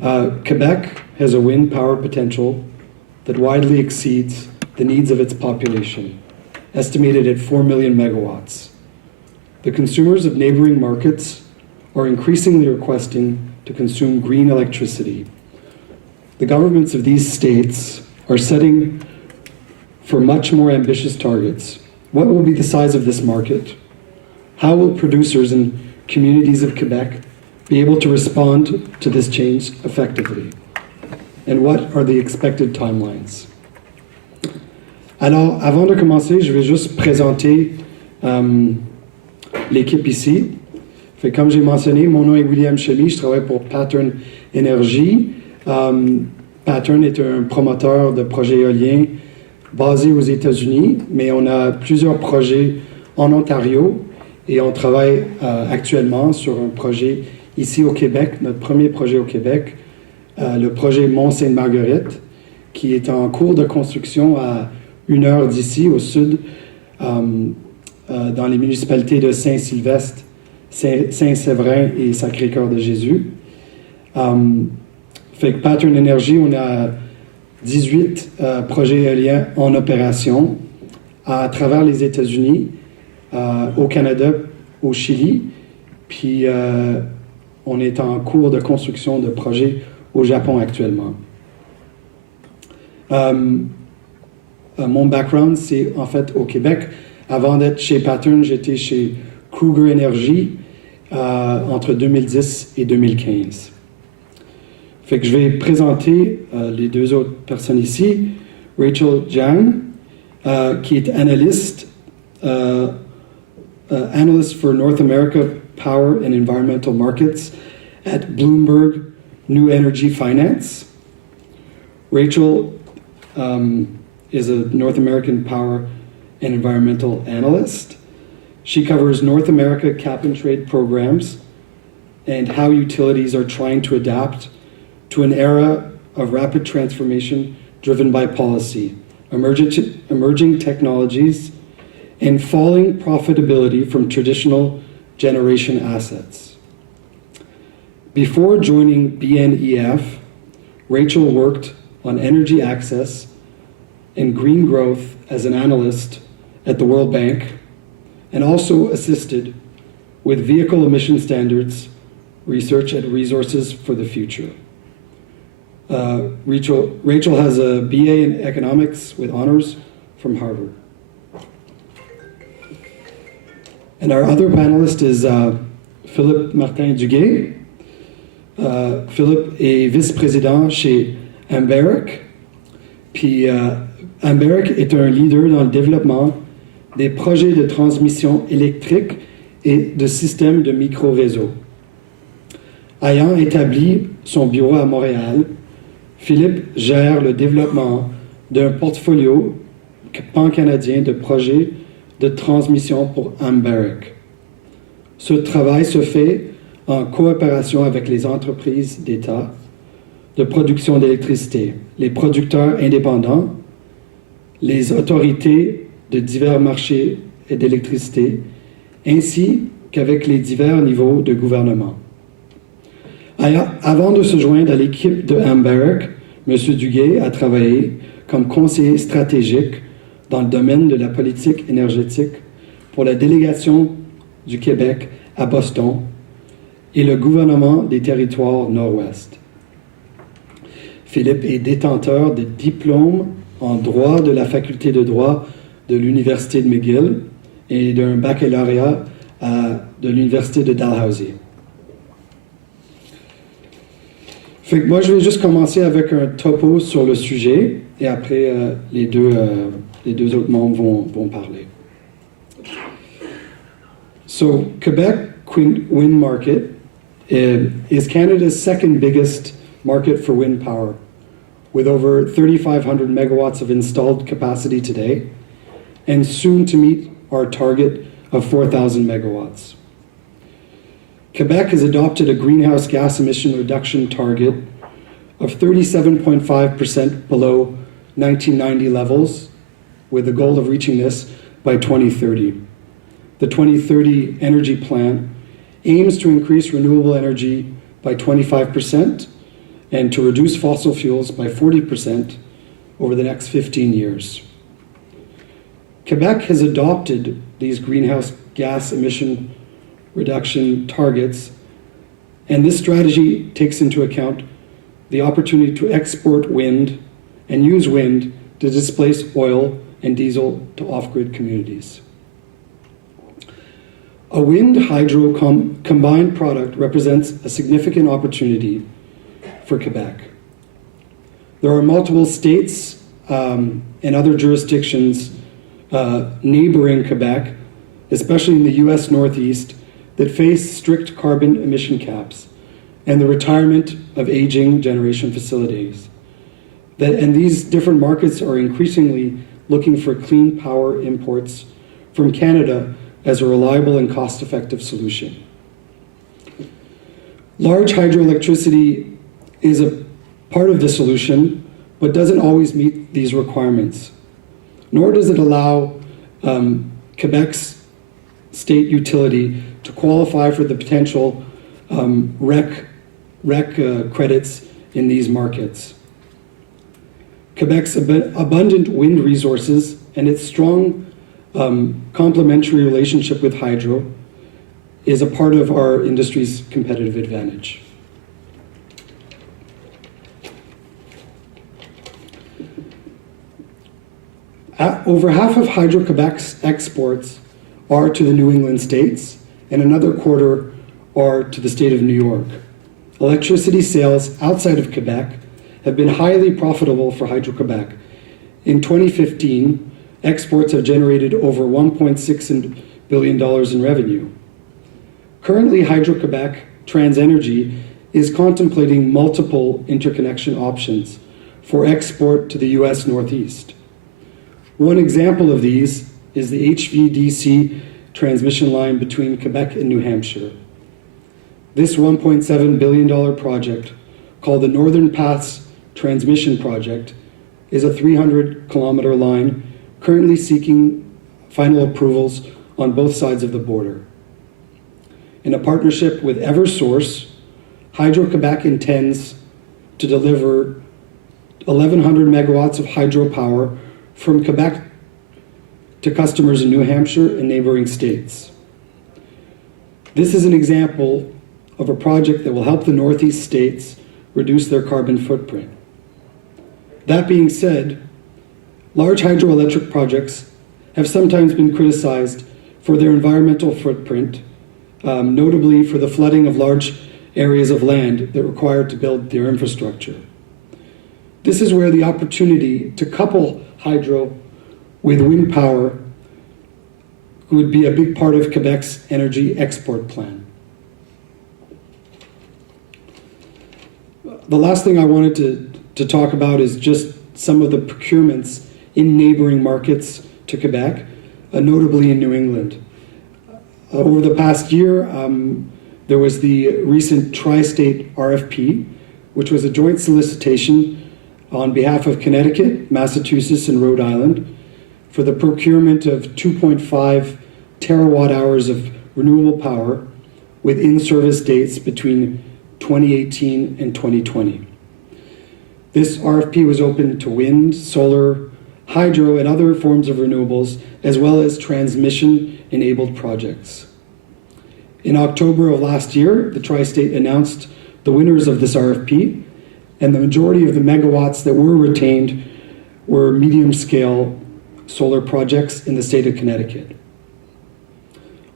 Quebec has a wind power potential that widely exceeds the needs of its population, estimated at 4 million megawatts. The consumers of neighboring markets are increasingly requesting to consume green electricity. The governments of these states are setting for much more ambitious targets. What will be the size of this market? How will producers and communities of Quebec be able to respond to this change effectively? And what are the expected timelines? Alors, avant de commencer, je vais juste présenter l'équipe ici. Fait, comme j'ai mentionné, mon nom est William Shemie, je travaille pour Pattern Energy. Pattern est un promoteur de projets éoliens basé aux États-Unis, mais on a plusieurs projets en Ontario et on travaille actuellement sur un projet ici au Québec, notre premier projet au Québec, le projet Mont-Sainte-Marguerite, qui est en cours de construction à 1 heure d'ici, au sud, dans les municipalités de Saint-Sylvestre, Saint-Séverin et Sacré-Cœur de Jésus. Fait que Pattern Energy, on a 18 projets éoliens en opération à travers les États-Unis, au Canada, au Chili, puis on est en cours de construction de projets au Japon actuellement. Mon background, c'est en fait au Québec. Avant d'être chez Pattern, j'étais chez Kruger Energy entre 2010 et 2015. Fait que je vais présenter les deux autres personnes ici. Rachel Jiang, qui est analyste for North America Power and Environmental Markets at Bloomberg New Energy Finance. Rachel is a North American Power and Environmental Analyst. She covers North America cap and trade programs and how utilities are trying to adapt to an era of rapid transformation driven by policy, emerging technologies, and falling profitability from traditional generation assets. Before joining BNEF, Rachel worked on energy access and green growth as an analyst at the World Bank, and also assisted with vehicle emission standards research at Resources for the Future. Rachel has a BA in economics with honors from Harvard. And our other panelist is Philippe Martin Duguay. Philippe est vice-président chez Amberic. Puis Amberic est un leader dans le développement des projets de transmission électrique et de systèmes de micro-réseaux. Ayant établi son bureau à Montréal, Philippe gère le développement d'un portfolio pan-canadien de projets de transmission pour Amberic. Ce travail se fait en coopération avec les entreprises d'État de production d'électricité, les producteurs indépendants, les autorités de divers marchés d'électricité, ainsi qu'avec les divers niveaux de gouvernement. Avant de se joindre à l'équipe de Amberic, M. Duguay a travaillé comme conseiller stratégique dans le domaine de la politique énergétique pour la délégation du Québec à Boston et le gouvernement des territoires nord-ouest. Philippe est détenteur de diplômes en droit de la faculté de droit de l'Université de McGill et d'un baccalauréat de l'Université de Dalhousie. Fait que moi, je vais juste commencer avec un topo sur le sujet et après, les deux autres membres vont parler. So, Quebec wind market is Canada's second biggest market for wind power, with over 3,500 megawatts of installed capacity today, and soon to meet our target of 4,000 megawatts. Quebec has adopted a greenhouse gas emission reduction target of 37.5% below 1990 levels, with the goal of reaching this by 2030. The 2030 energy plan aims to increase renewable energy by 25% and to reduce fossil fuels by 40% over the next 15 years. Quebec has adopted these greenhouse gas emission reduction targets, and this strategy takes into account the opportunity to export wind and use wind to displace oil and diesel to off-grid communities. A wind-hydro combined product represents a significant opportunity for Quebec. There are multiple states and other jurisdictions neighboring Quebec, especially in the US Northeast, that face strict carbon emission caps and the retirement of aging generation facilities. And these different markets are increasingly looking for clean power imports from Canada as a reliable and cost-effective solution. Large hydroelectricity is a part of the solution, but doesn't always meet these requirements, nor does it allow Quebec's state utility to qualify for the potential REC credits in these markets. Quebec's abundant wind resources and its strong complementary relationship with hydro is a part of our industry's competitive advantage. Over half of Hydro-Quebec's exports are to the New England states, and another quarter are to the state of New York. Electricity sales outside of Quebec have been highly profitable for Hydro-Quebec. In 2015, exports have generated over $1.6 billion in revenue. Currently, Hydro-Quebec TransEnergy is contemplating multiple interconnection options for export to the US Northeast. One example of these is the HVDC transmission line between Quebec and New Hampshire. This $1.7 billion project, called the Northern Pass Transmission Project, is a 300-kilometer line currently seeking final approvals on both sides of the border. In a partnership with Eversource, Hydro-Quebec intends to deliver 1,100 megawatts of hydropower from Quebec to customers in New Hampshire and neighboring states. This is an example of a project that will help the Northeast states reduce their carbon footprint. That being said, large hydroelectric projects have sometimes been criticized for their environmental footprint, notably for the flooding of large areas of land that are required to build their infrastructure. This is where the opportunity to couple hydro with wind power would be a big part of Quebec's energy export plan. The last thing I wanted to talk about is just some of the procurements in neighboring markets to Quebec, notably in New England. Over the past year, there was the recent Tri-State RFP, which was a joint solicitation on behalf of Connecticut, Massachusetts, and Rhode Island for the procurement of 2.5 terawatt hours of renewable power with in-service dates between 2018 and 2020. This RFP was open to wind, solar, hydro, and other forms of renewables, as well as transmission-enabled projects. In October of last year, the Tri-State announced the winners of this RFP, and the majority of the megawatts that were retained were medium-scale solar projects in the state of Connecticut.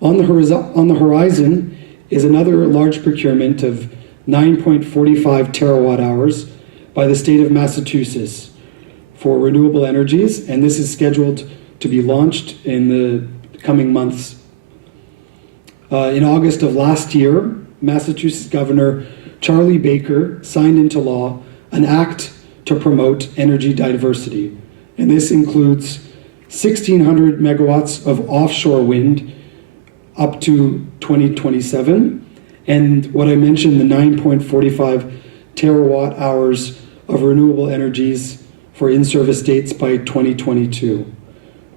On the horizon is another large procurement of 9.45 terawatt hours by the state of Massachusetts for renewable energies, and this is scheduled to be launched in the coming months. In August of last year, Massachusetts Governor Charlie Baker signed into law an act to promote energy diversity, and this includes 1,600 megawatts of offshore wind up to 2027, and what I mentioned, the 9.45 terawatt hours of renewable energies for in-service dates by 2022.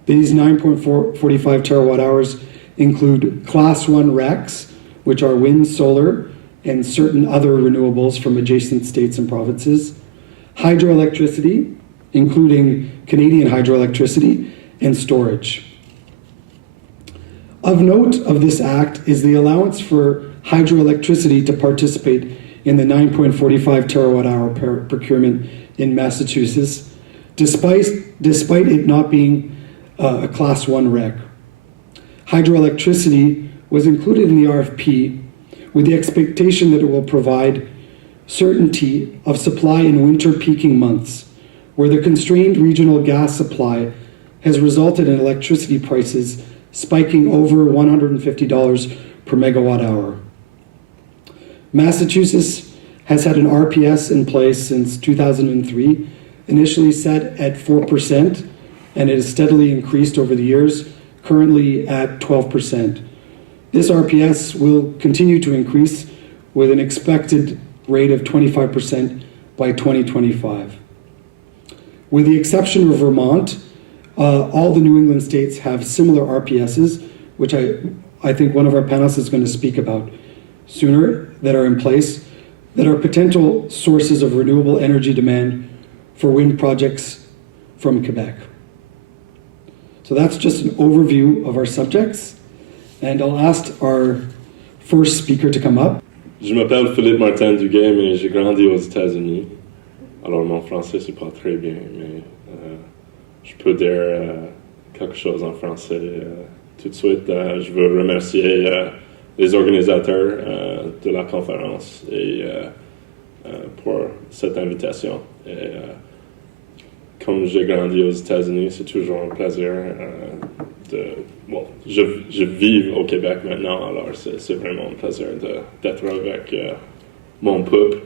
These 9.45 terawatt hours include Class 1 RECs, which are wind, solar, and certain other renewables from adjacent states and provinces, hydroelectricity, including Canadian hydroelectricity, and storage. Of note of this act is the allowance for hydroelectricity to participate in the 9.45 terawatt-hour procurement in Massachusetts, despite it not being a Class 1 REC. Hydroelectricity was included in the RFP with the expectation that it will provide certainty of supply in winter peaking months, where the constrained regional gas supply has resulted in electricity prices spiking over $150 per megawatt hour. Massachusetts has had an RPS in place since 2003, initially set at 4%, and it has steadily increased over the years, currently at 12%. This RPS will continue to increase with an expected rate of 25% by 2025. With the exception of Vermont, all the New England states have similar RPSs, which I think one of our panelists is going to speak about sooner, that are in place, that are potential sources of renewable energy demand for wind projects from Quebec. So that's just an overview of our subjects, and I'll ask our first speaker to come up. Je m'appelle Philippe Martin Duguay, mais j'ai grandi aux États-Unis. Alors mon français c'est pas très bien, mais je peux dire quelque chose en français tout de suite. Je veux remercier les organisateurs de la conférence et pour cette invitation. Et, comme j'ai grandi aux États-Unis, c'est toujours un plaisir je vis au Québec maintenant, alors c'est vraiment un plaisir d'être avec mon peuple,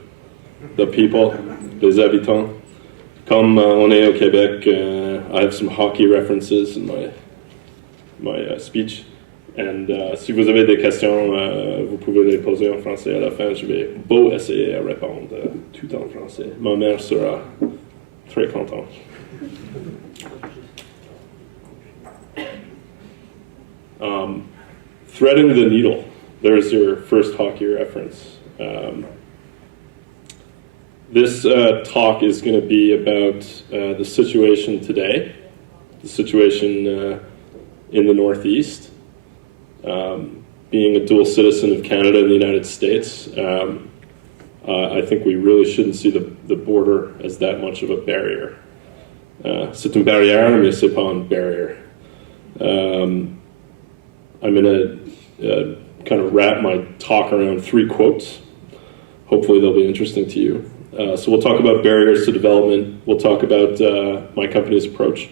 the people, les habitants. Comme on est au Québec, I have some hockey references in my speech. And si vous avez des questions, vous pouvez les poser en français à la fin. Je vais beau essayer à répondre tout en français. Ma mère sera très contente. Threading the needle. There's your first hockey reference. This talk is going to be about the situation today, the situation in the Northeast. Being a dual citizen of Canada and the United States, I think we really shouldn't see the border as that much of a barrier. C'est une barrière, mais c'est pas une barrière. I'm going to kind of wrap my talk around 3 quotes. Hopefully they'll be interesting to you. So we'll talk about barriers to development, we'll talk about my company's approach,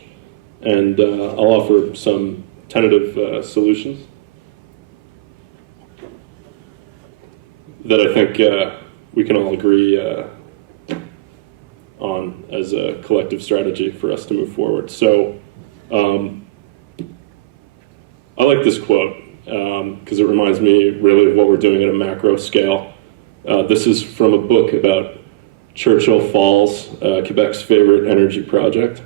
and I'll offer some tentative solutions that I think we can all agree on as a collective strategy for us to move forward. So I like this quote because it reminds me really of what we're doing at a macro scale. This is from a book about Churchill Falls, Quebec's favorite energy project.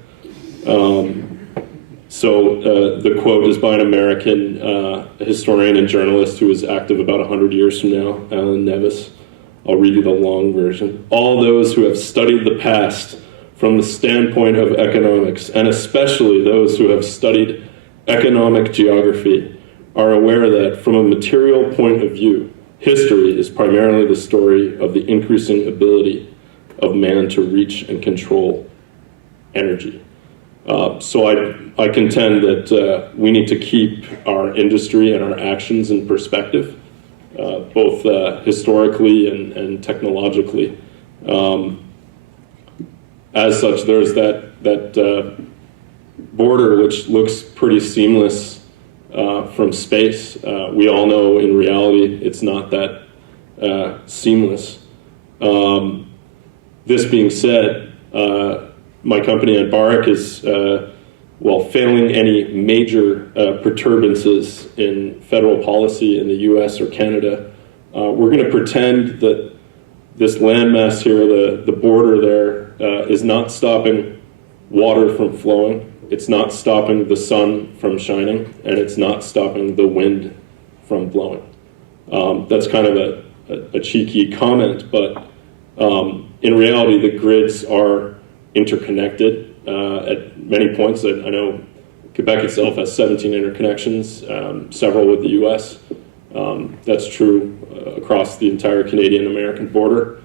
So the quote is by an American historian and journalist who is active about 100 years from now, Alan Nevis. I'll read you the long version. All those who have studied the past from the standpoint of economics, and especially those who have studied economic geography, are aware that from a material point of view, history is primarily the story of the increasing ability of man to reach and control energy. So I contend that we need to keep our industry and our actions in perspective, both historically and technologically. As such, there's that border which looks pretty seamless from space. We all know in reality it's not that seamless. This being said, my company at Barrick is, failing any major perturbances in federal policy in the US or Canada, we're going to pretend that this landmass here, the border there, is not stopping water from flowing, it's not stopping the sun from shining, and it's not stopping the wind from blowing. That's kind of a cheeky comment, but in reality, the grids are interconnected at many points. I know Quebec itself has 17 interconnections, several with the U.S. That's true across the entire Canadian-American border.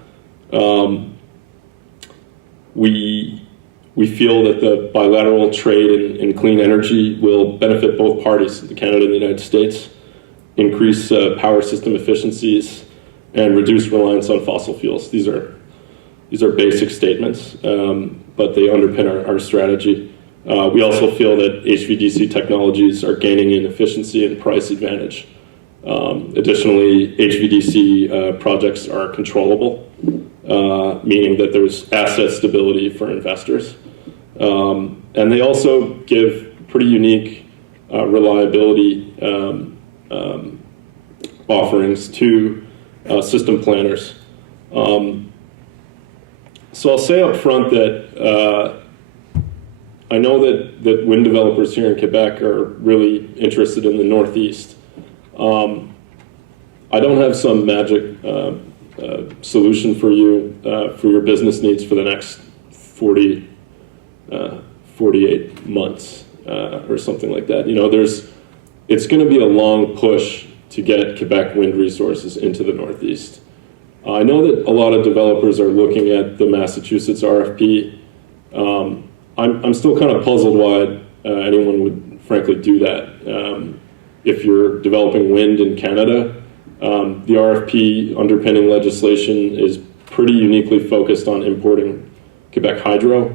We feel that the bilateral trade in clean energy will benefit both parties, Canada and the United States, increase power system efficiencies, and reduce reliance on fossil fuels. These are basic statements, but they underpin our strategy. We also feel that HVDC technologies are gaining in efficiency and price advantage. Additionally, HVDC projects are controllable, meaning that there's asset stability for investors. And they also give pretty unique reliability offerings to system planners. So I'll say up front that I know that wind developers here in Quebec are really interested in the Northeast. I don't have some magic solution for you for your business needs for the next 48 months or something like that. You know, it's going to be a long push to get Quebec wind resources into the Northeast. I know that a lot of developers are looking at the Massachusetts RFP. I'm still kind of puzzled why anyone would frankly do that. If you're developing wind in Canada, the RFP underpinning legislation is pretty uniquely focused on importing Quebec hydro.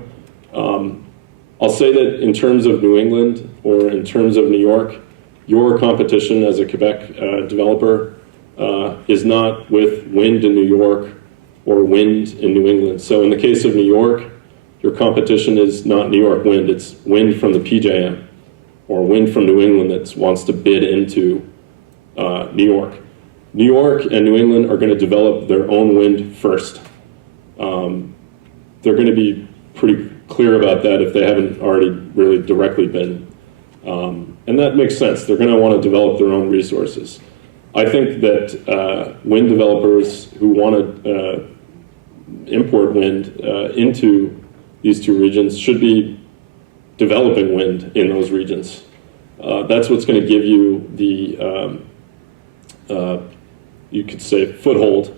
I'll say that in terms of New England or in terms of New York, your competition as a Quebec developer is not with wind in New York or wind in New England. So in the case of New York, your competition is not New York wind, it's wind from the PJM or wind from New England that wants to bid into New York. New York and New England are going to develop their own wind first. They're going to be pretty clear about that if they haven't already really directly been. And that makes sense. They're going to want to develop their own resources. I think that wind developers who want to import wind into these two regions should be developing wind in those regions. That's what's going to give you the, you could say, foothold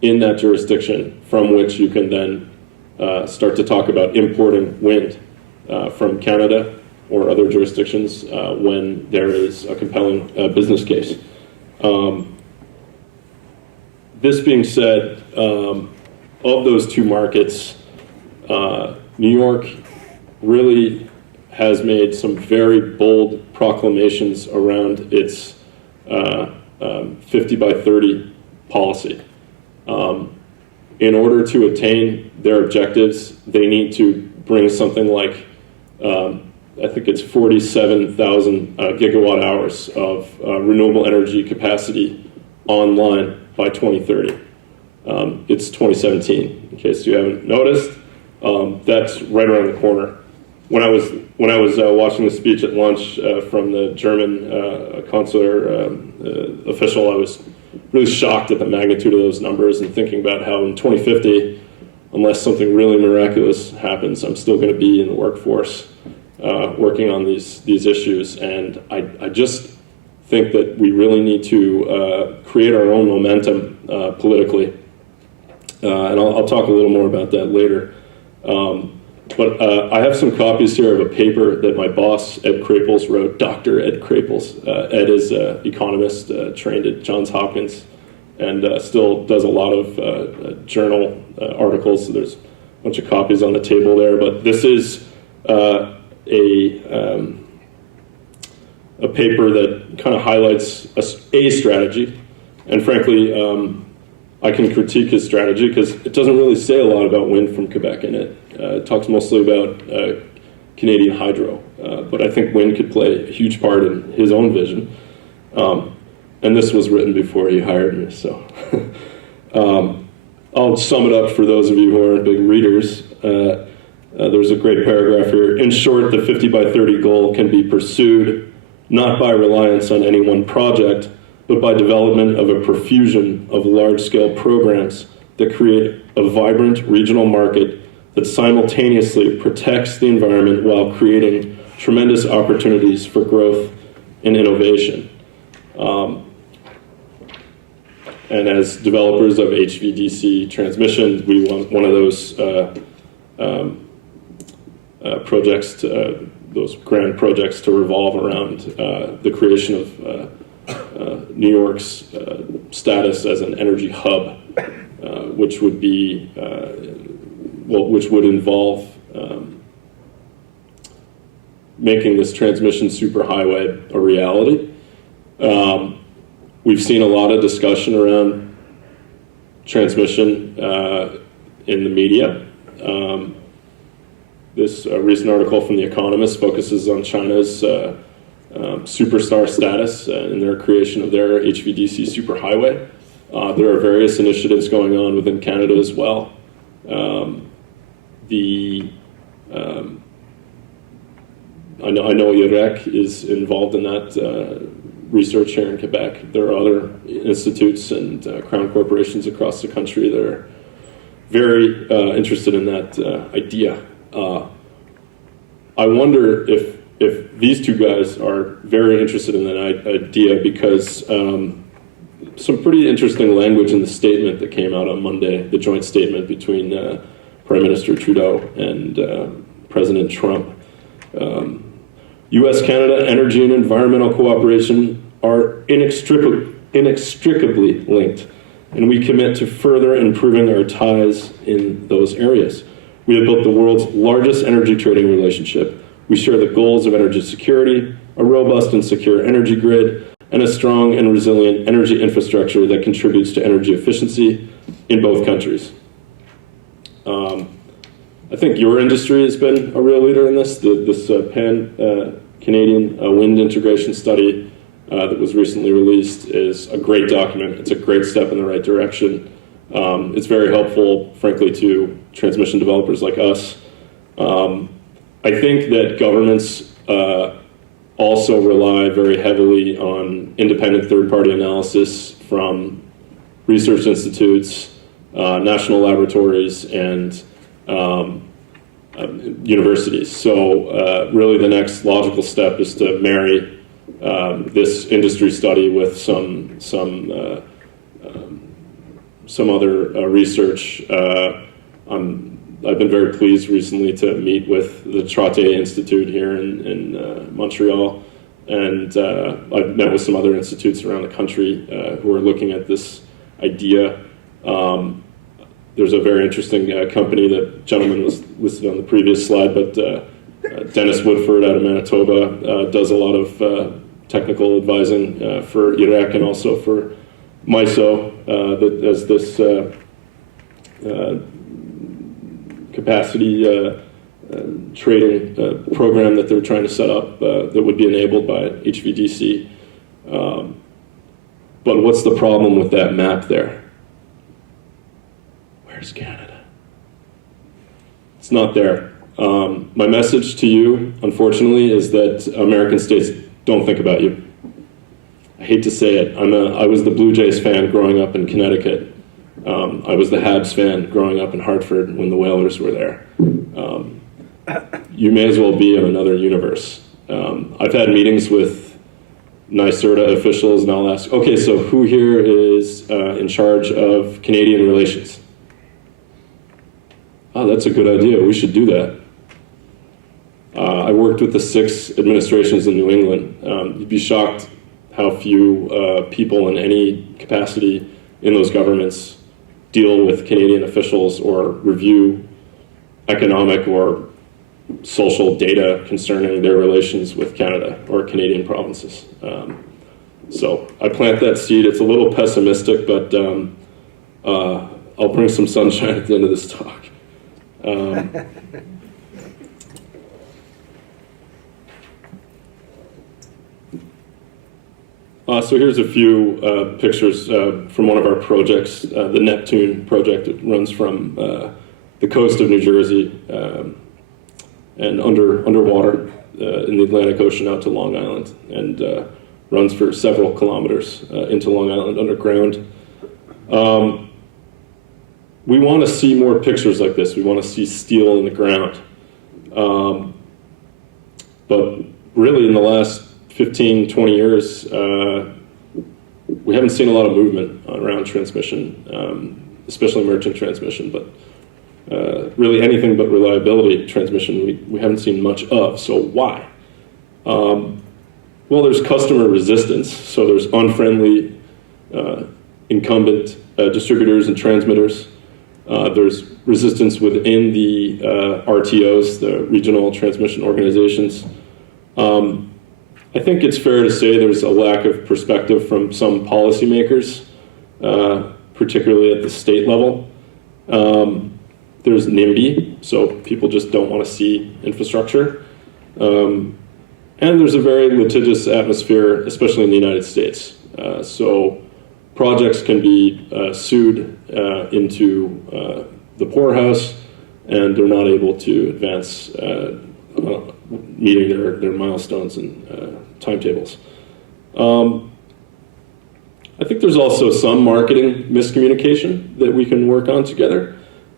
in that jurisdiction from which you can then start to talk about importing wind from Canada or other jurisdictions when there is a compelling business case. This being said, of those two markets, New York really has made some very bold proclamations around its 50 by 30 policy. In order to attain their objectives, they need to bring something like, I think it's 47,000 gigawatt hours of renewable energy capacity online by 2030. It's 2017, in case you haven't noticed. That's right around the corner. When I was watching the speech at lunch from the German consular official, I was really shocked at the magnitude of those numbers and thinking about how in 2050, unless something really miraculous happens, I'm still going to be in the workforce working on these issues. And I just think that we really need to create our own momentum politically. And I'll talk a little more about that later. But I have some copies here of a paper that my boss, Ed Krapels, wrote, Dr. Ed Krapels. Ed is an economist trained at Johns Hopkins and still does a lot of journal articles. So there's a bunch of copies on the table there. But this is a paper that kind of highlights a strategy. And frankly, I can critique his strategy because it doesn't really say a lot about wind from Quebec in it. It talks mostly about Canadian hydro, but I think wind could play a huge part in his own vision. And this was written before he hired me, so. I'll sum it up for those of you who aren't big readers. There's a great paragraph here. In short, the 50 by 30 goal can be pursued not by reliance on any one project, but by development of a profusion of large-scale programs that create a vibrant regional market that simultaneously protects the environment while creating tremendous opportunities for growth and innovation. And as developers of HVDC transmission, we want one of those projects, those grand projects, to revolve around the creation of New York's status as an energy hub, which would be, which would involve making this transmission superhighway a reality. We've seen a lot of discussion around transmission in the media. This recent article from The Economist focuses on China's superstar status in their creation of their HVDC superhighway. There are various initiatives going on within Canada as well. I know IREC is involved in that research here in Quebec. There are other institutes and crown corporations across the country that are very interested in that idea. I wonder if these two guys are very interested in that idea because some pretty interesting language in the statement that came out on Monday, the joint statement between Prime Minister Trudeau and President Trump. U.S.-Canada energy and environmental cooperation are inextricably linked, and we commit to further improving our ties in those areas. We have built the world's largest energy trading relationship. We share the goals of energy security, a robust and secure energy grid, and a strong and resilient energy infrastructure that contributes to energy efficiency in both countries. I think your industry has been a real leader in this. This Pan-Canadian wind integration study that was recently released is a great document. It's a great step in the right direction. It's very helpful, frankly, to transmission developers like us. I think that governments also rely very heavily on independent third-party analysis from research institutes, national laboratories, and universities. So really the next logical step is to marry this industry study with some other research. I've been very pleased recently to meet with the Trottier Institute here in Montreal, and I've met with some other institutes around the country who are looking at this idea. There's a very interesting company, that gentleman was listed on the previous slide, but Dennis Woodford out of Manitoba does a lot of technical advising for IREC and also for MISO as this capacity trading program that they're trying to set up that would be enabled by HVDC. But what's the problem with that map there? Where's Canada? It's not there. My message to you, unfortunately, is that American states don't think about you. I hate to say it. I was the Blue Jays fan growing up in Connecticut. I was the Habs fan growing up in Hartford when the Whalers were there. You may as well be in another universe. I've had meetings with NYSERDA officials, and I'll ask, okay, so who here is in charge of Canadian relations? Oh, that's a good idea. We should do that. I worked with the 6 administrations in New England. You'd be shocked how few people in any capacity in those governments deal with Canadian officials or review economic or social data concerning their relations with Canada or Canadian provinces. So I plant that seed. It's a little pessimistic, but I'll bring some sunshine at the end of this talk. So here's a few pictures from one of our projects, the Neptune project. It runs from the coast of New Jersey and underwater in the Atlantic Ocean out to Long Island. And runs for several kilometers into Long Island underground. We want to see more pictures like this. We want to see steel in the ground. But really, in the last 15, 20 years, we haven't seen a lot of movement around transmission, especially merchant transmission, but really anything but reliability transmission we haven't seen much of. So why? Well, there's customer resistance, so there's unfriendly incumbent distributors and transmitters. There's resistance within the RTOs, the regional transmission organizations. I think it's fair to say there's a lack of perspective from some policymakers, particularly at the state level. There's NIMBY, so people just don't want to see infrastructure. And there's a very litigious atmosphere, especially in the United States. So projects can be sued into the poorhouse, and they're not able to advance meeting their milestones and timetables. I think there's also some marketing miscommunication that we can work on together.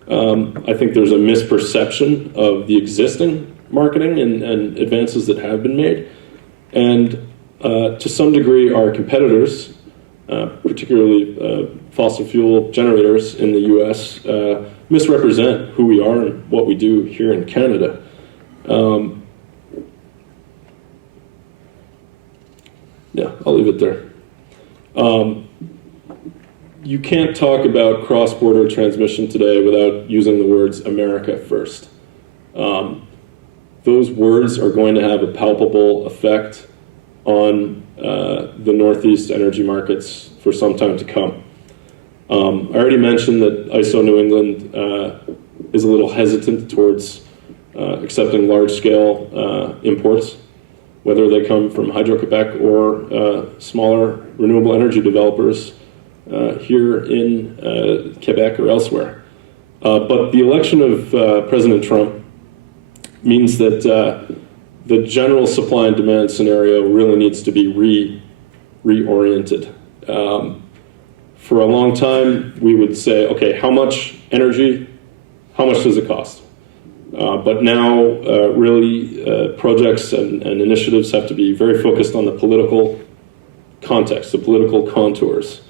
I think there's a misperception of the existing marketing and advances that have been made. And to some degree, our competitors, particularly fossil fuel generators in the US, misrepresent who we are and what we do here in Canada. Yeah, I'll leave it there. You can't talk about cross-border transmission today without using the words America first. Those words are going to have a palpable effect on the Northeast energy markets for some time to come. I already mentioned that ISO New England is a little hesitant towards accepting large-scale imports, whether they come from Hydro-Quebec or smaller renewable energy developers here in Quebec or elsewhere. But the election of President Trump means that the general supply and demand scenario really needs to be reoriented. For a long time, we would say, okay, how much energy, how much does it cost? But now, really, projects and initiatives have to be very focused on the political context, the political contours.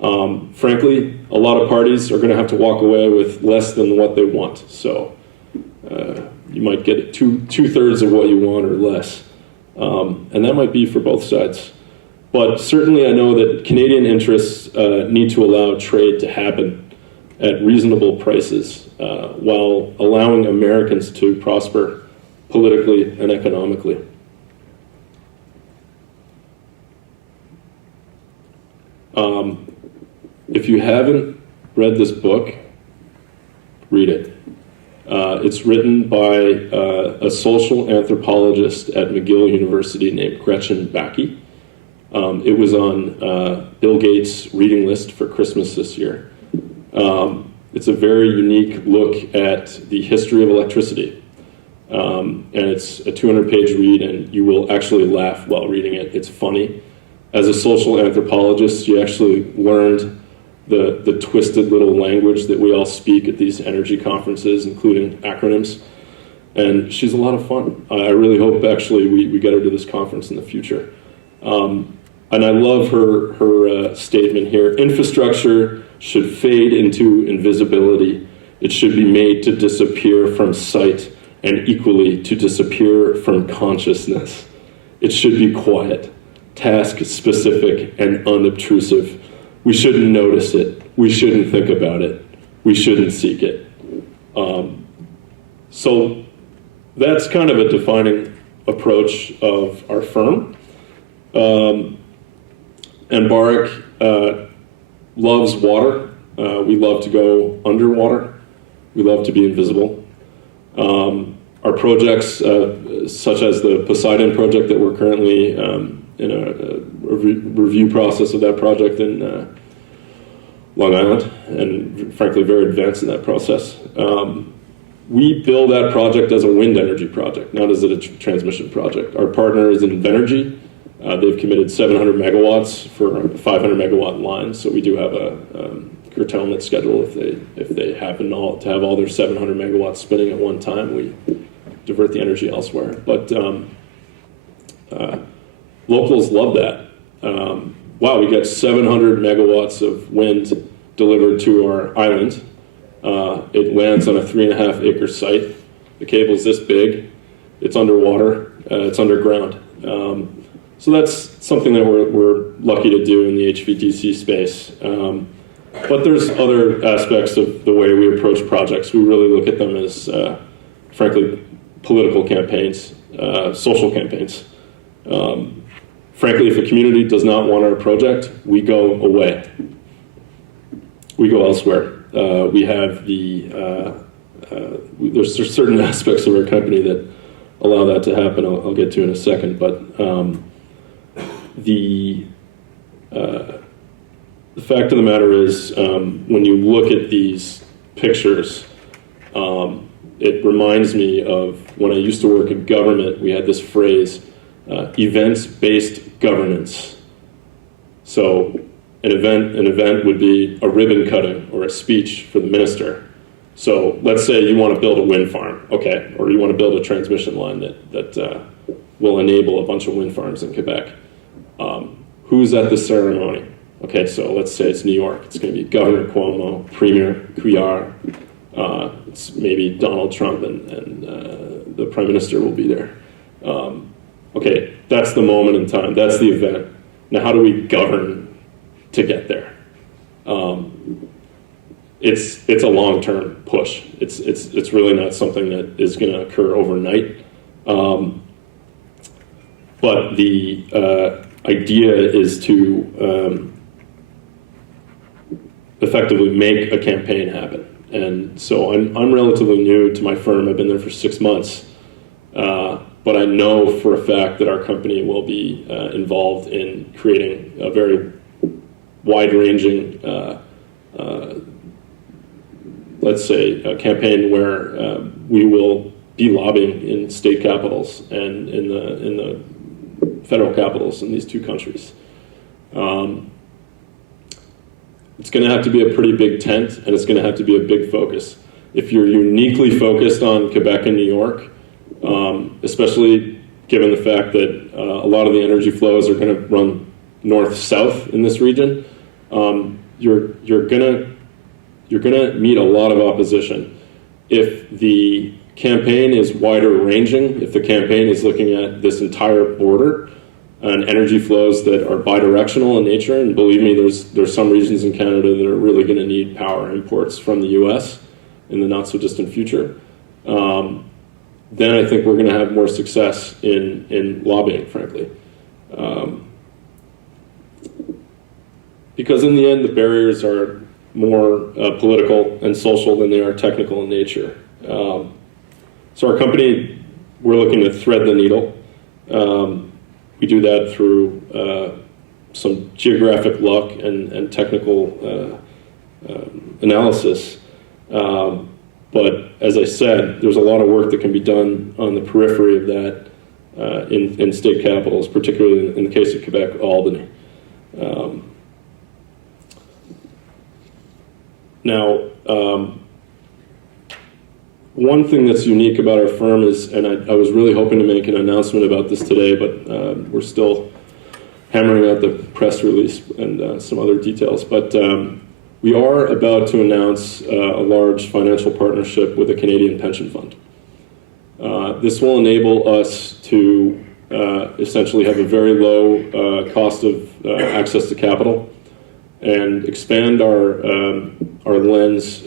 Frankly, a lot of parties are going to have to walk away with less than what they want. So you might get two-thirds of what you want or less. And that might be for both sides. But certainly I know that Canadian interests need to allow trade to happen at reasonable prices while allowing Americans to prosper politically and economically. If you haven't read this book, read it. It's written by a social anthropologist at McGill University named Gretchen Bakke. It was on Bill Gates' reading list for Christmas this year. It's a very unique look at the history of electricity. And it's a 200-page read, and you will actually laugh while reading it. It's funny. As a social anthropologist, you actually learned the twisted little language that we all speak at these energy conferences, including acronyms. And she's a lot of fun. I really hope, actually, we get her to this conference in the future. And I love her statement here. Infrastructure should fade into invisibility. It should be made to disappear from sight and equally to disappear from consciousness. It should be quiet, task-specific, and unobtrusive. We shouldn't notice it. We shouldn't think about it. We shouldn't seek it. So that's kind of a defining approach of our firm. And Barak loves water. We love to go underwater. We love to be invisible. Our projects, such as the Poseidon project that we're currently in a review process of that project in Long Island, and frankly very advanced in that process. We build that project as a wind energy project, not as a transmission project. Our partner is Invenergy, They've committed 700 megawatts for a 500 megawatt line, so we do have a curtailment schedule. If they happen to have all their 700 megawatts spinning at one time, we divert the energy elsewhere. But locals love that. Wow, we got 700 megawatts of wind delivered to our island. It lands on a 3.5 acre site. The cable's this big. It's underwater. It's underground. So that's something that we're lucky to do in the HVDC space. But there's other aspects of the way we approach projects. We really look at them as, frankly, political campaigns, social campaigns. Frankly, if a community does not want our project, we go away. We go elsewhere. We have there's certain aspects of our company that allow that to happen. I'll get to in a second, but the fact of the matter is, when you look at these pictures, it reminds me of when I used to work in government. We had this phrase, events-based governance. So an event would be a ribbon cutting or a speech for the minister. So let's say you want to build a wind farm, okay, or you want to build a transmission line that will enable a bunch of wind farms in Quebec. Who's at the ceremony? Okay, so let's say it's New York. It's going to be Governor Cuomo, Premier Couillard. It's maybe Donald Trump and the Prime Minister will be there. Okay, that's the moment in time. That's the event. Now, how do we govern to get there? It's a long-term push. It's really not something that is going to occur overnight. But the idea is to effectively make a campaign happen. And so I'm relatively new to my firm. I've been there for 6 months. But I know for a fact that our company will be involved in creating a very wide-ranging, let's say, a campaign where we will be lobbying in state capitals and in the federal capitals in these two countries. It's going to have to be a pretty big tent, and it's going to have to be a big focus. If you're uniquely focused on Quebec and New York, especially given the fact that a lot of the energy flows are going to run north-south in this region, you're going to meet a lot of opposition. If the campaign is wider ranging, if the campaign is looking at this entire border and energy flows that are bidirectional in nature, and believe me, there's some regions in Canada that are really going to need power imports from the U.S. in the not-so-distant future, then I think we're going to have more success in lobbying, frankly. Because in the end, the barriers are more political and social than they are technical in nature. So our company, we're looking to thread the needle. We do that through some geographic luck and technical analysis. But as I said, there's a lot of work that can be done on the periphery of that in state capitals, particularly in the case of Quebec, Albany. Now, one thing that's unique about our firm is, and I was really hoping to make an announcement about this today, but we're still hammering out the press release and some other details. But we are about to announce a large financial partnership with a Canadian pension fund. This will enable us to essentially have a very low cost of access to capital and expand our lens,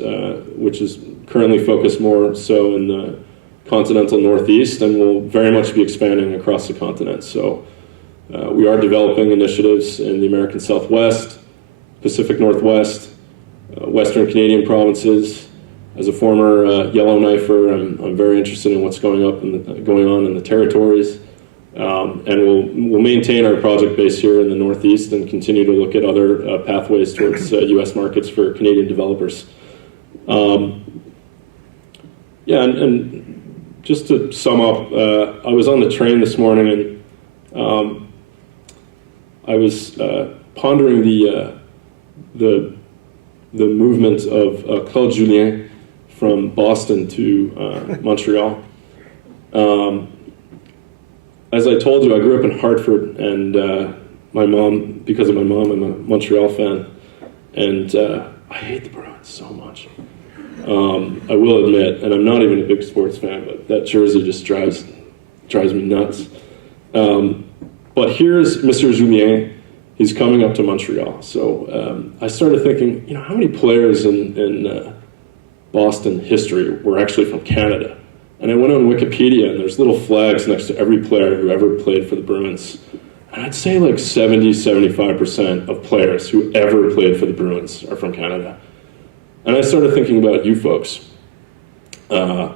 which is currently focused more so in the continental Northeast, and will very much be expanding across the continent. So we are developing initiatives in the American Southwest, Pacific Northwest, Western Canadian provinces. As a former Yellowknifer, I'm very interested in what's going on in the territories. And we'll maintain our project base here in the Northeast and continue to look at other pathways towards U.S. markets for Canadian developers. Yeah, and just to sum up, I was on the train this morning, and I was pondering the movement of Claude Julien from Boston to Montreal. As I told you, I grew up in Hartford, and my mom, because of my mom, I'm a Montreal fan, and I hate the Bruins so much. I will admit, and I'm not even a big sports fan, but that jersey just drives me nuts. But here's Mr. Julien. He's coming up to Montreal. So I started thinking, how many players in Boston history were actually from Canada? And I went on Wikipedia, and there's little flags next to every player who ever played for the Bruins. And I'd say like 70-75% of players who ever played for the Bruins are from Canada. And I started thinking about you folks. And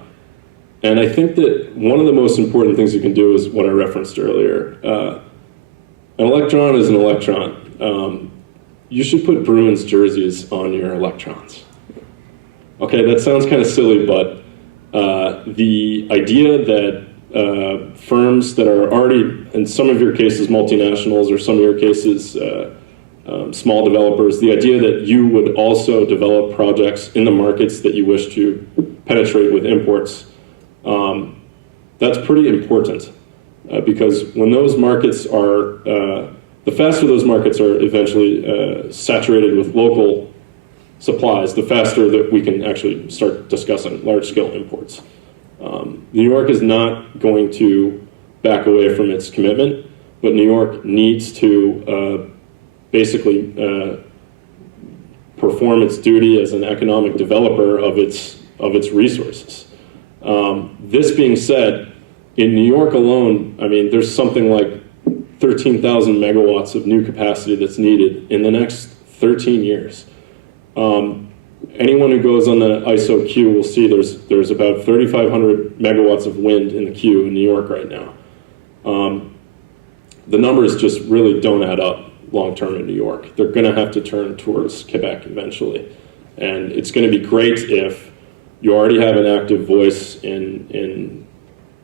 I think that one of the most important things you can do is what I referenced earlier. An electron is an electron. You should put Bruins jerseys on your electrons. Okay, that sounds kind of silly, but the idea that firms that are already, in some of your cases, multinationals, or some of your cases, small developers, the idea that you would also develop projects in the markets that you wish to penetrate with imports, that's pretty important. Because when those markets are, the faster those markets are eventually saturated with local supplies, the faster that we can actually start discussing large-scale imports. New York is not going to back away from its commitment, but New York needs to basically perform its duty as an economic developer of its resources. This being said, in New York alone, I mean, there's something like 13,000 megawatts of new capacity that's needed in the next 13 years. Anyone who goes on the ISO queue will see there's about 3,500 megawatts of wind in the queue in New York right now. The numbers just really don't add up long-term in New York. They're going to have to turn towards Quebec eventually. And it's going to be great if you already have an active voice in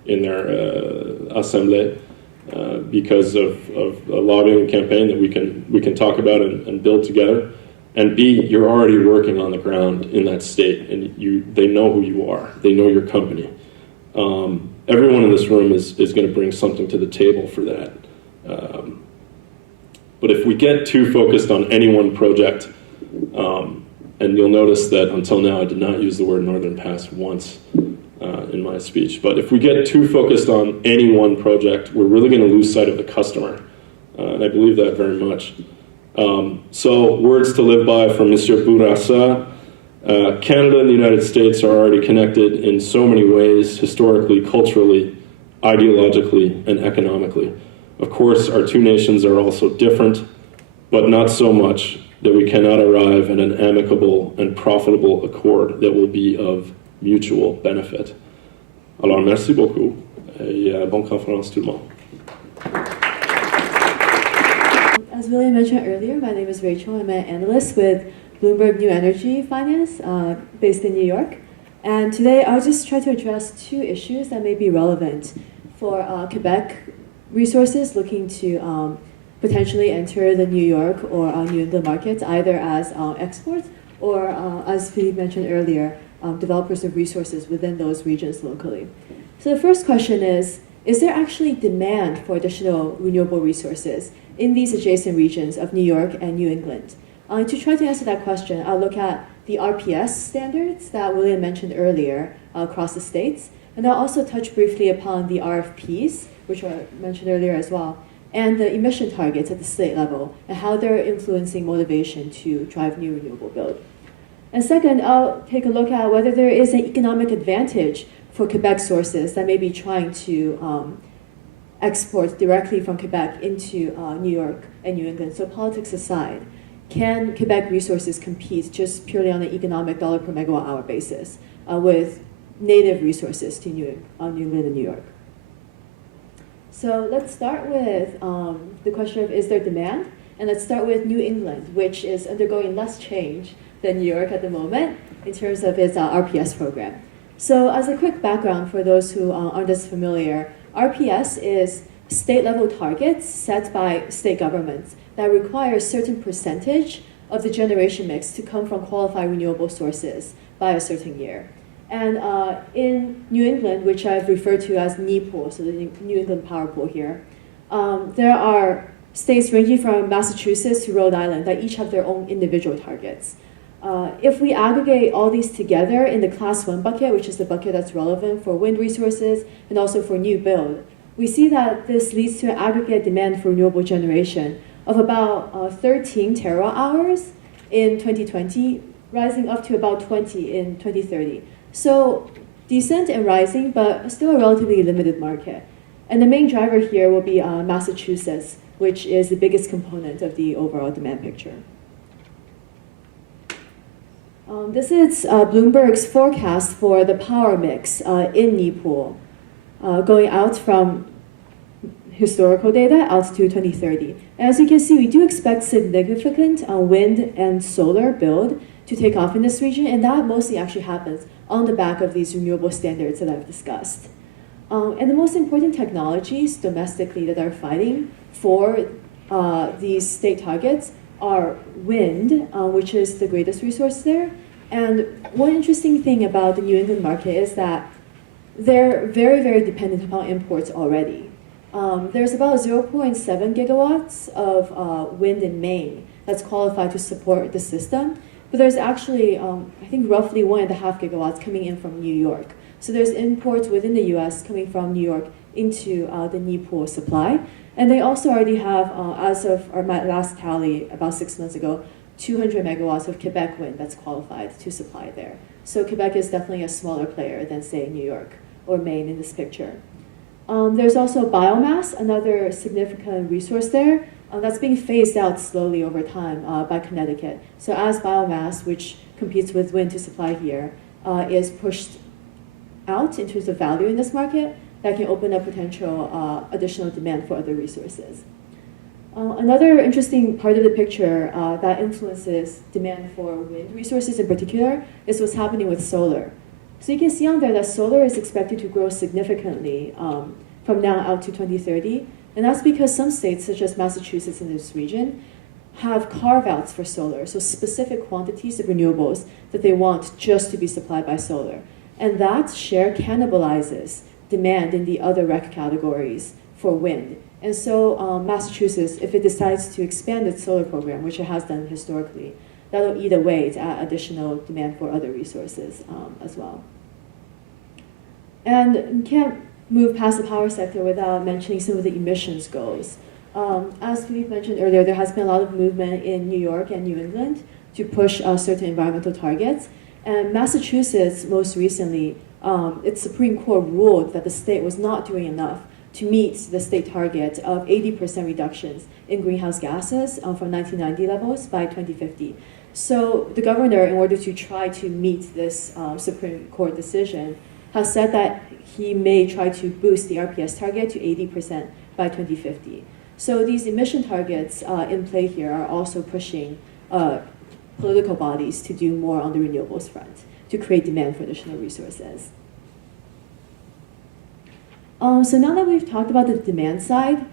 their assemblée because of a lobbying campaign that we can talk about and build together. And B, you're already working on the ground in that state, and they know who you are. They know your company. Everyone in this room is going to bring something to the table for that. But if we get too focused on any one project, and you'll notice that until now I did not use the word Northern Pass once in my speech, but if we get too focused on any one project, we're really going to lose sight of the customer. And I believe that very much. So words to live by from Monsieur Bourassa. Canada and the United States are already connected in so many ways, historically, culturally, ideologically, and economically. Of course, our two nations are also different, but not so much that we cannot arrive at an amicable and profitable accord that will be of mutual benefit. Alors, merci beaucoup, et bonne conférence tout le monde. As William mentioned earlier, my name is Rachel. I'm an analyst with Bloomberg New Energy Finance, based in New York. And today I'll just try to address two issues that may be relevant for Quebec resources looking to potentially enter the New York or New England markets, either as exports or, as Philippe mentioned earlier, developers of resources within those regions locally. So the first question is there actually demand for additional renewable resources in these adjacent regions of New York and New England? To try to answer that question, I'll look at the RPS standards that William mentioned earlier across the states, and I'll also touch briefly upon the RFPs, which were mentioned earlier as well, and the emission targets at the state level, and how they're influencing motivation to drive new renewable build. And second, I'll take a look at whether there is an economic advantage for Quebec sources that may be trying to export directly from Quebec into New York and New England. So politics aside, can Quebec resources compete just purely on an economic dollar per megawatt hour basis with native resources to New England and New York? So let's start with the question of, is there demand? And let's start with New England, which is undergoing less change than New York at the moment in terms of its RPS program. So as a quick background for those who aren't as familiar, RPS is state-level targets set by state governments that require a certain percentage of the generation mix to come from qualified renewable sources by a certain year. And in New England, which I've referred to as NEPOOL, so the New England Power Pool here, there are states ranging from Massachusetts to Rhode Island that each have their own individual targets. If we aggregate all these together in the Class 1 bucket, which is the bucket that's relevant for wind resources and also for new build, we see that this leads to an aggregate demand for renewable generation of about 13 terawatt-hours in 2020, rising up to about 20 in 2030. So decent and rising, but still a relatively limited market. And the main driver here will be Massachusetts, which is the biggest component of the overall demand picture. This is Bloomberg's forecast for the power mix in NEPOOL, going out from historical data out to 2030. And as you can see, we do expect significant wind and solar build to take off in this region, and that mostly actually happens on the back of these renewable standards that I've discussed. And the most important technologies domestically that are fighting for these state targets are wind, which is the greatest resource there. And one interesting thing about the New England market is that they're very, very dependent upon imports already. There's about 0.7 gigawatts of wind in Maine that's qualified to support the system, but there's actually, I think, roughly 1.5 gigawatts coming in from New York. So there's imports within the US coming from New York into the NEPOOL supply. And they also already have, as of our last tally about 6 months ago, 200 megawatts of Quebec wind that's qualified to supply there. So Quebec is definitely a smaller player than, say, New York or Maine in this picture. There's also biomass, another significant resource there, that's being phased out slowly over time by Connecticut. So as biomass, which competes with wind to supply here, is pushed out in terms of value in this market, that can open up potential additional demand for other resources. Another interesting part of the picture that influences demand for wind resources in particular is what's happening with solar. So you can see on there that solar is expected to grow significantly from now out to 2030. And that's because some states, such as Massachusetts in this region, have carve-outs for solar, so specific quantities of renewables that they want just to be supplied by solar. And that share cannibalizes demand in the other REC categories for wind. And so Massachusetts, if it decides to expand its solar program, which it has done historically, that'll eat away to add additional demand for other resources as well. And you can't move past the power sector without mentioning some of the emissions goals. As Philippe mentioned earlier, there has been a lot of movement in New York and New England to push certain environmental targets. And Massachusetts, most recently, its Supreme Court ruled that the state was not doing enough to meet the state target of 80% reductions in greenhouse gases from 1990 levels by 2050. So the governor, in order to try to meet this Supreme Court decision, has said that he may try to boost the RPS target to 80% by 2050. So these emission targets in play here are also pushing political bodies to do more on the renewables front to create demand for additional resources. So now that we've talked about the demand side,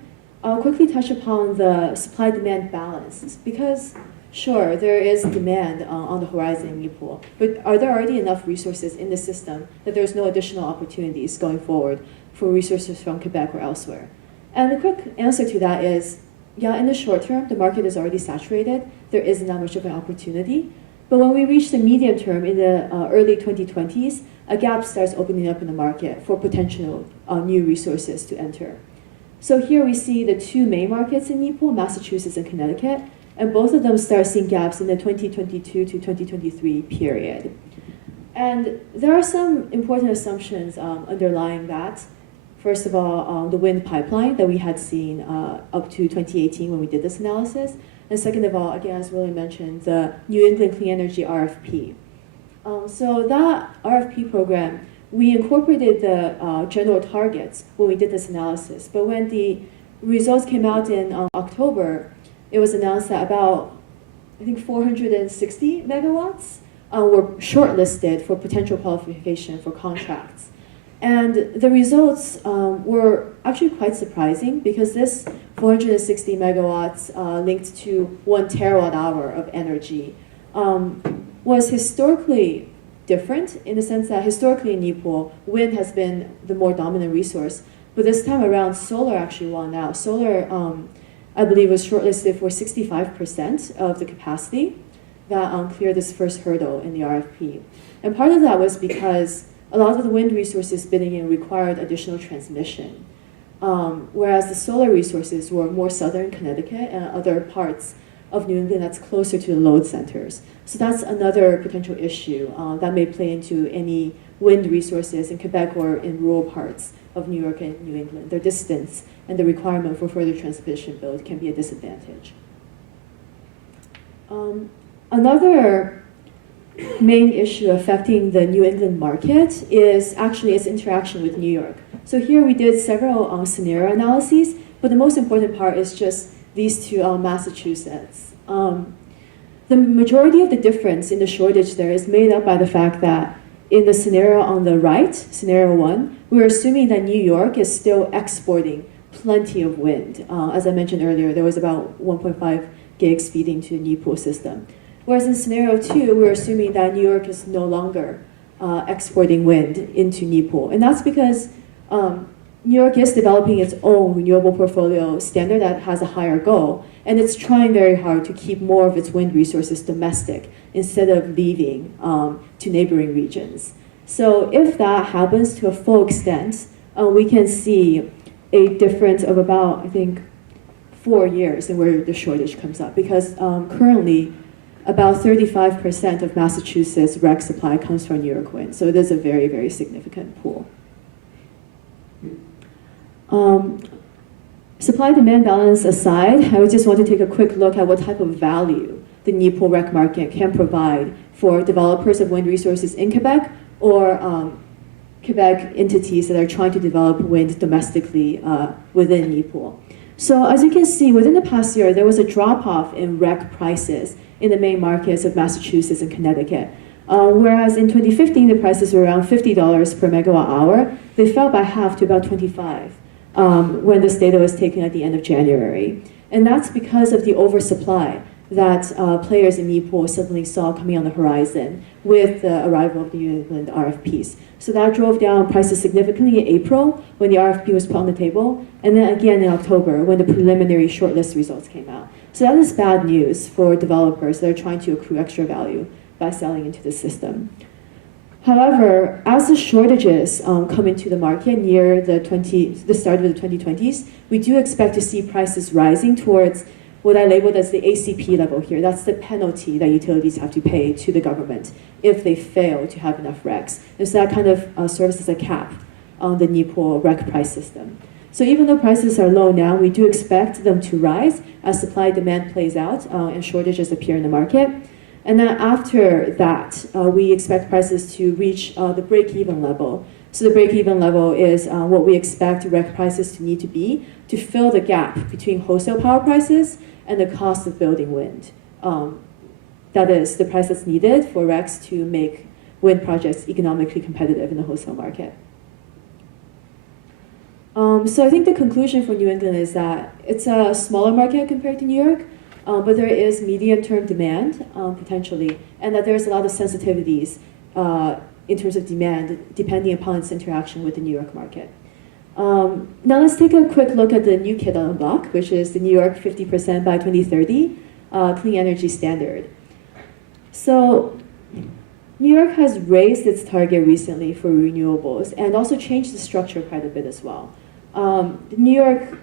I'll quickly touch upon the supply-demand balance, because sure, there is demand on the horizon in NEPOOL, but are there already enough resources in the system that there's no additional opportunities going forward for resources from Quebec or elsewhere? And the quick answer to that is, yeah, in the short term, the market is already saturated. There isn't that much of an opportunity. But when we reach the medium term in the early 2020s, a gap starts opening up in the market for potential new resources to enter. So here we see the two main markets in NEPOOL, Massachusetts and Connecticut, and both of them start seeing gaps in the 2022 to 2023 period. And there are some important assumptions underlying that. First of all, the wind pipeline that we had seen up to 2018 when we did this analysis. And second of all, again, as William mentioned, the New England Clean Energy RFP. So that RFP program, we incorporated the general targets when we did this analysis. But when the results came out in October, it was announced that about, I think, 460 megawatts were shortlisted for potential qualification for contracts. And the results were actually quite surprising because this 460 megawatts linked to 1 terawatt hour of energy was historically different in the sense that historically in Nipur, wind has been the more dominant resource. But this time around, solar actually won out. Solar, I believe, was shortlisted for 65% of the capacity that cleared this first hurdle in the RFP. And part of that was because a lot of the wind resources bidding in required additional transmission, whereas the solar resources were more southern Connecticut and other parts of New England that's closer to the load centers. So that's another potential issue that may play into any wind resources in Quebec or in rural parts of New York and New England. Their distance and the requirement for further transmission build can be a disadvantage. Another main issue affecting the New England market is actually its interaction with New York. So here we did several scenario analyses, but the most important part is just these two, Massachusetts. The majority of the difference in the shortage there is made up by the fact that in the scenario on the right, scenario 1, we're assuming that New York is still exporting plenty of wind. As I mentioned earlier, there was about 1.5 gigs feeding to the Nipur system. Whereas in scenario 2, we're assuming that New York is no longer exporting wind into Nipur. And that's because New York is developing its own renewable portfolio standard that has a higher goal, and it's trying very hard to keep more of its wind resources domestic instead of leaving to neighboring regions. So if that happens to a full extent, we can see a difference of about, I think, 4 years in where the shortage comes up, because currently about 35% of Massachusetts REC supply comes from New York wind. So it is a very, very significant pool. Supply-demand balance aside, I would just want to take a quick look at what type of value the Nipur REC market can provide for developers of wind resources in Quebec or Quebec entities that are trying to develop wind domestically within Nipur. So as you can see, within the past year, there was a drop-off in REC prices in the main markets of Massachusetts and Connecticut. Whereas in 2015, the prices were around $50 per megawatt hour, they fell by half to about $25 when this data was taken at the end of January. And that's because of the oversupply that players in Nipur suddenly saw coming on the horizon with the arrival of the New England RFPs. So that drove down prices significantly in April when the RFP was put on the table, and then again in October when the preliminary shortlist results came out. So that is bad news for developers that are trying to accrue extra value by selling into the system. However, as the shortages come into the market near the start of the 2020s, we do expect to see prices rising towards what I labeled as the ACP level here. That's the penalty that utilities have to pay to the government if they fail to have enough RECs. And so that kind of serves as a cap on the Nipur REC price system. So even though prices are low now, we do expect them to rise as supply-demand plays out and shortages appear in the market. And then after that, we expect prices to reach the break-even level. So the break-even level is what we expect REC prices to need to be to fill the gap between wholesale power prices and the cost of building wind. That is the price that's needed for RECs to make wind projects economically competitive in the wholesale market. So I think the conclusion for New England is that it's a smaller market compared to New York, but there is medium-term demand, potentially, and that there's a lot of sensitivities in terms of demand, depending upon its interaction with the New York market. Now let's take a quick look at the new kid on the block, which is the New York 50% by 2030 clean energy standard. So New York has raised its target recently for renewables and also changed the structure quite a bit as well. The New York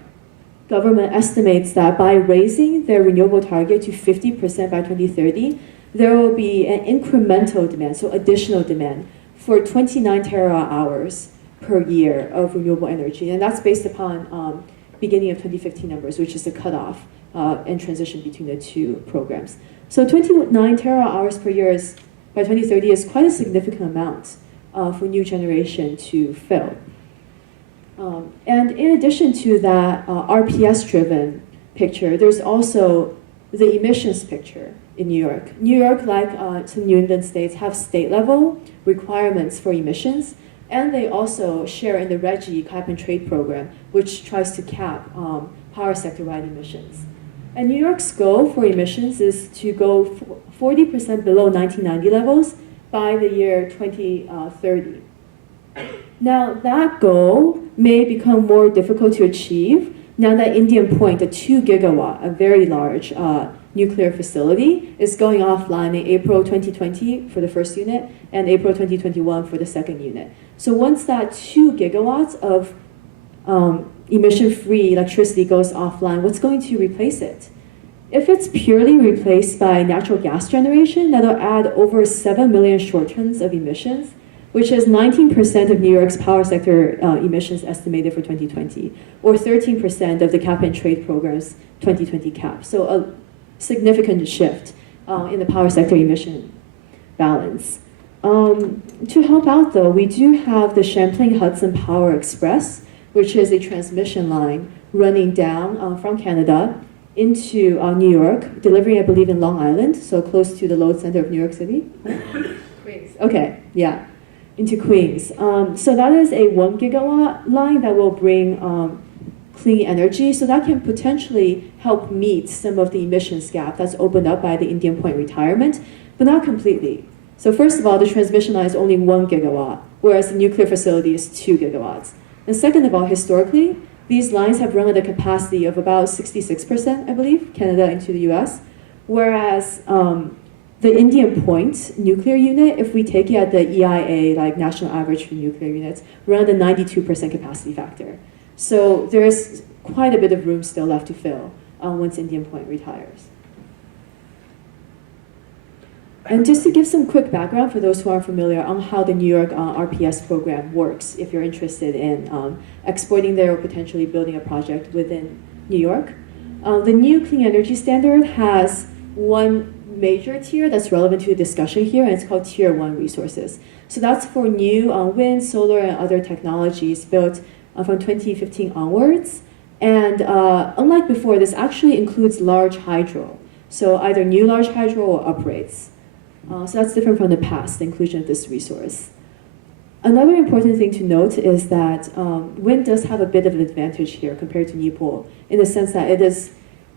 government estimates that by raising their renewable target to 50% by 2030, there will be an incremental demand, so additional demand, for 29 terawatt hours per year of renewable energy. And that's based upon beginning of 2015 numbers, which is the cutoff and transition between the two programs. So 29 terawatt hours per year by 2030 is quite a significant amount for new generation to fill. And in addition to that RPS-driven picture, there's also the emissions picture in New York. New York, like some New England states, have state-level requirements for emissions, And they also share in the RGGI cap and trade program, which tries to cap power sector-wide emissions. And New York's goal for emissions is to go 40% below 1990 levels by the year 2030. Now, that goal may become more difficult to achieve now that Indian Point, a 2 gigawatt, a very large nuclear facility, is going offline in April 2020 for the first unit and April 2021 for the second unit. So once that 2 gigawatts of emission-free electricity goes offline, what's going to replace it? If it's purely replaced by natural gas generation, that'll add over 7 million short tons of emissions, which is 19% of New York's power sector emissions estimated for 2020, or 13% of the cap and trade program's 2020 cap. So a significant shift in the power sector emission balance. To help out, though, we do have the Champlain Hudson Power Express, which is a transmission line running down from Canada into New York, delivering, I believe, in Long Island, so close to the load center of New York City. Queens. Okay, yeah, into Queens. So that is a 1 gigawatt line that will bring clean energy, so that can potentially help meet some of the emissions gap that's opened up by the Indian Point retirement, but not completely. So first of all, the transmission line is only 1 gigawatt, whereas the nuclear facility is 2 gigawatts. And second of all, historically, these lines have run at a capacity of about 66%, I believe, Canada into the US, whereas the Indian Point nuclear unit, if we take it at the EIA, like national average for nuclear units, we're at a 92% capacity factor. So there's quite a bit of room still left to fill once Indian Point retires. And just to give some quick background for those who aren't familiar on how the New York RPS program works, if you're interested in exporting there or potentially building a project within New York. The new Clean Energy Standard has one major tier that's relevant to the discussion here, and it's called Tier 1 resources. So that's for new wind, solar, and other technologies built from 2015 onwards. And unlike before, this actually includes large hydro. So either new large hydro or uprates. So that's different from the past, the inclusion of this resource. Another important thing to note is that wind does have a bit of an advantage here compared to NEPOL, in the sense that it is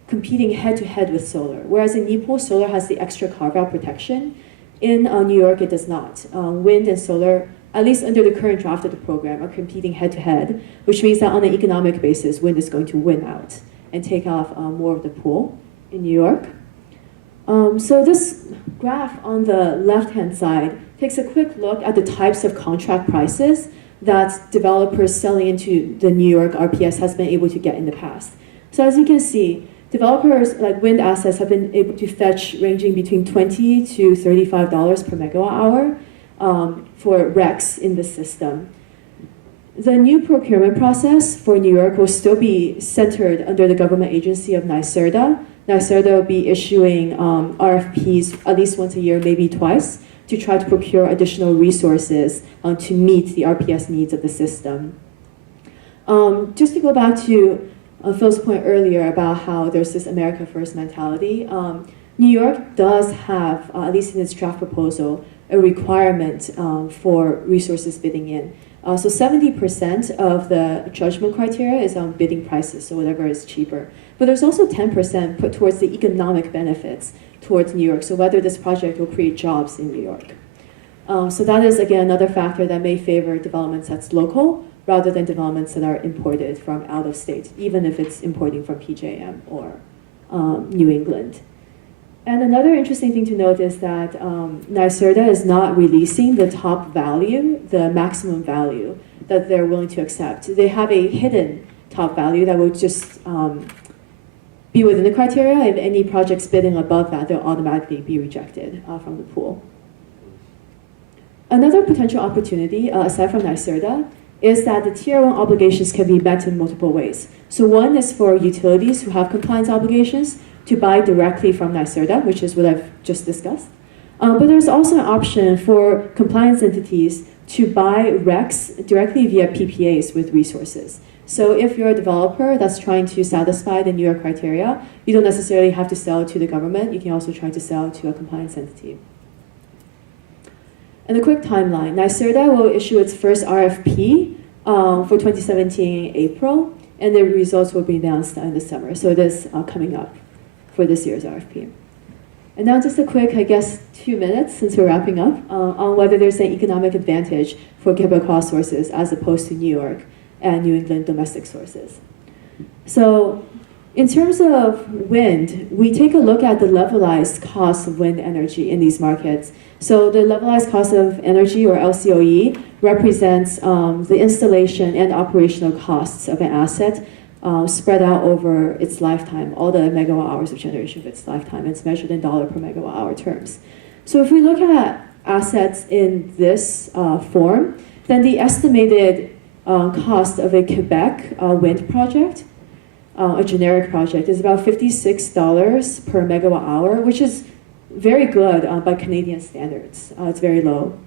competing head-to-head with solar, whereas in NEPOL, solar has the extra carve-out protection. In New York, it does not. Wind and solar, at least under the current draft of the program, are competing head-to-head, which means that on an economic basis, wind is going to win out and take off more of the pool in New York. So this graph on the left-hand side takes a quick look at the types of contract prices that developers selling into the New York RPS has been able to get in the past. So as you can see, developers like wind assets have been able to fetch ranging between $20 to $35 per megawatt hour for RECs in the system. The new procurement process for New York will still be centered under the government agency of NYSERDA. NYSERDA will be issuing RFPs at least once a year, maybe twice, to try to procure additional resources to meet the RPS needs of the system. Just to go back to Phil's point earlier about how there's this America First mentality, New York does have, at least in its draft proposal, a requirement for resources bidding in. So 70% of the judgment criteria is on bidding prices, so whatever is cheaper. But there's also 10% put towards the economic benefits towards New York, so whether this project will create jobs in New York. So that is, again, another factor that may favor developments that's local rather than developments that are imported from out of state, even if it's importing from PJM or New England. And another interesting thing to note is that NYSERDA is not releasing the top value, the maximum value that they're willing to accept. They have a hidden top value that will just be within the criteria. If any projects bidding above that, they'll automatically be rejected from the pool. Another potential opportunity, aside from NYSERDA, is that the Tier 1 obligations can be met in multiple ways. So one is for utilities who have compliance obligations to buy directly from NYSERDA, which is what I've just discussed. But there's also an option for compliance entities to buy RECs directly via PPAs with resources. So if you're a developer that's trying to satisfy the New York criteria, you don't necessarily have to sell to the government. You can also try to sell to a compliance entity. And a quick timeline. NYSERDA will issue its first RFP for 2017 in April, and the results will be announced in the summer. So it is coming up for this year's RFP. And now just a quick, I guess, 2 minutes, since we're wrapping up, on whether there's an economic advantage for Quebecois sources as opposed to New York and New England domestic sources. So in terms of wind, we take a look at the levelized cost of wind energy in these markets. So the levelized cost of energy, or LCOE, represents the installation and operational costs of an asset spread out over its lifetime, all the megawatt hours of generation of its lifetime. It's measured in dollar per megawatt hour terms. So if we look at assets in this form, then the estimated cost of a Quebec wind project, a generic project, is about $56 per megawatt hour, which is very good by Canadian standards. It's very low.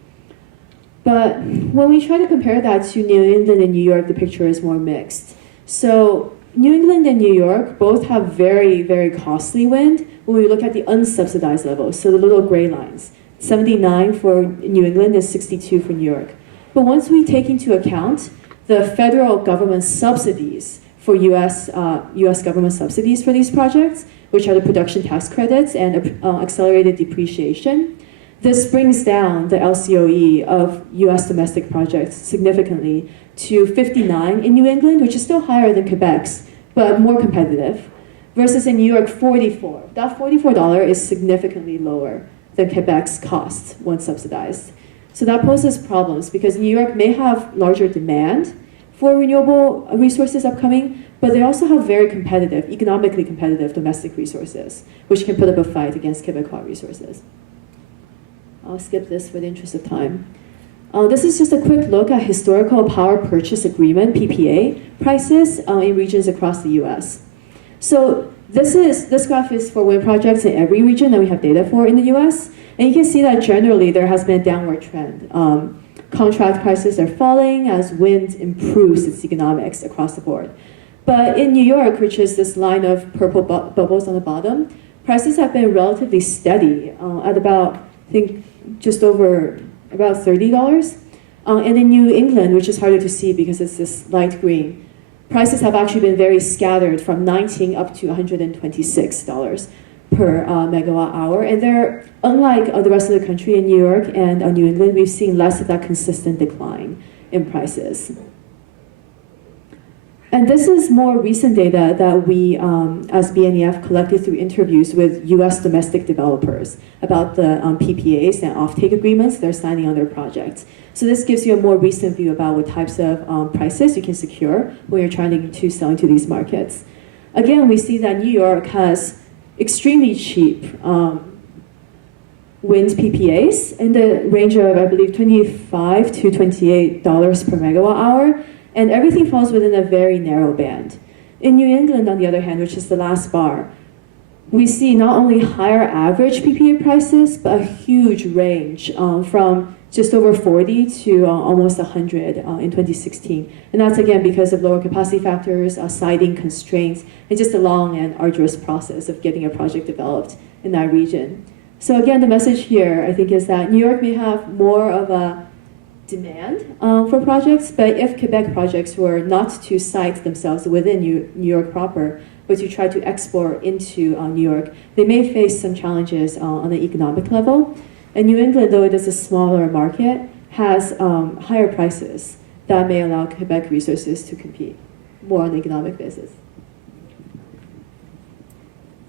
But when we try to compare that to New England and New York, the picture is more mixed. So New England and New York both have very, very costly wind when we look at the unsubsidized levels, so the little gray lines. 79 for New England and 62 for New York. But once we take into account the federal government subsidies for US government subsidies for these projects, which are the production tax credits and accelerated depreciation, this brings down the LCOE of US domestic projects significantly to 59 in New England, which is still higher than Quebec's, but more competitive, versus in New York, 44. That $44 is significantly lower than Quebec's cost once subsidized. So that poses problems because New York may have larger demand for renewable resources upcoming, but they also have very competitive, economically competitive domestic resources, which can put up a fight against Quebecois resources. I'll skip this for the interest of time. This is just a quick look at historical power purchase agreement, PPA, prices in regions across the US. So this graph is for wind projects in every region that we have data for in the US. And you can see that generally there has been a downward trend. Contract prices are falling as wind improves its economics across the board. But in New York, which is this line of purple bubbles on the bottom, prices have been relatively steady at about, I think, just over about $30. And in New England, which is harder to see because it's this light green, prices have actually been very scattered from $19 up to $126 per megawatt hour. And they're, unlike the rest of the country in New York and New England, we've seen less of that consistent decline in prices. And this is more recent data that we, as BNEF, collected through interviews with US domestic developers about the PPAs and offtake agreements they're signing on their projects. So this gives you a more recent view about what types of prices you can secure when you're trying to sell into these markets. Again, we see that New York has extremely cheap wind PPAs in the range of, I believe, $25 to $28 per megawatt hour. And everything falls within a very narrow band. In New England, on the other hand, which is the last bar, we see not only higher average PPA prices, but a huge range from just over 40 to almost 100 in 2016. And that's, again, because of lower capacity factors, siting constraints, and just a long and arduous process of getting a project developed in that region. So again, the message here, I think, is that New York may have more of a demand for projects, but if Quebec projects were not to site themselves within New York proper, but to try to export into New York, they may face some challenges on an economic level. And New England, though it is a smaller market, has higher prices that may allow Quebec resources to compete more on an economic basis.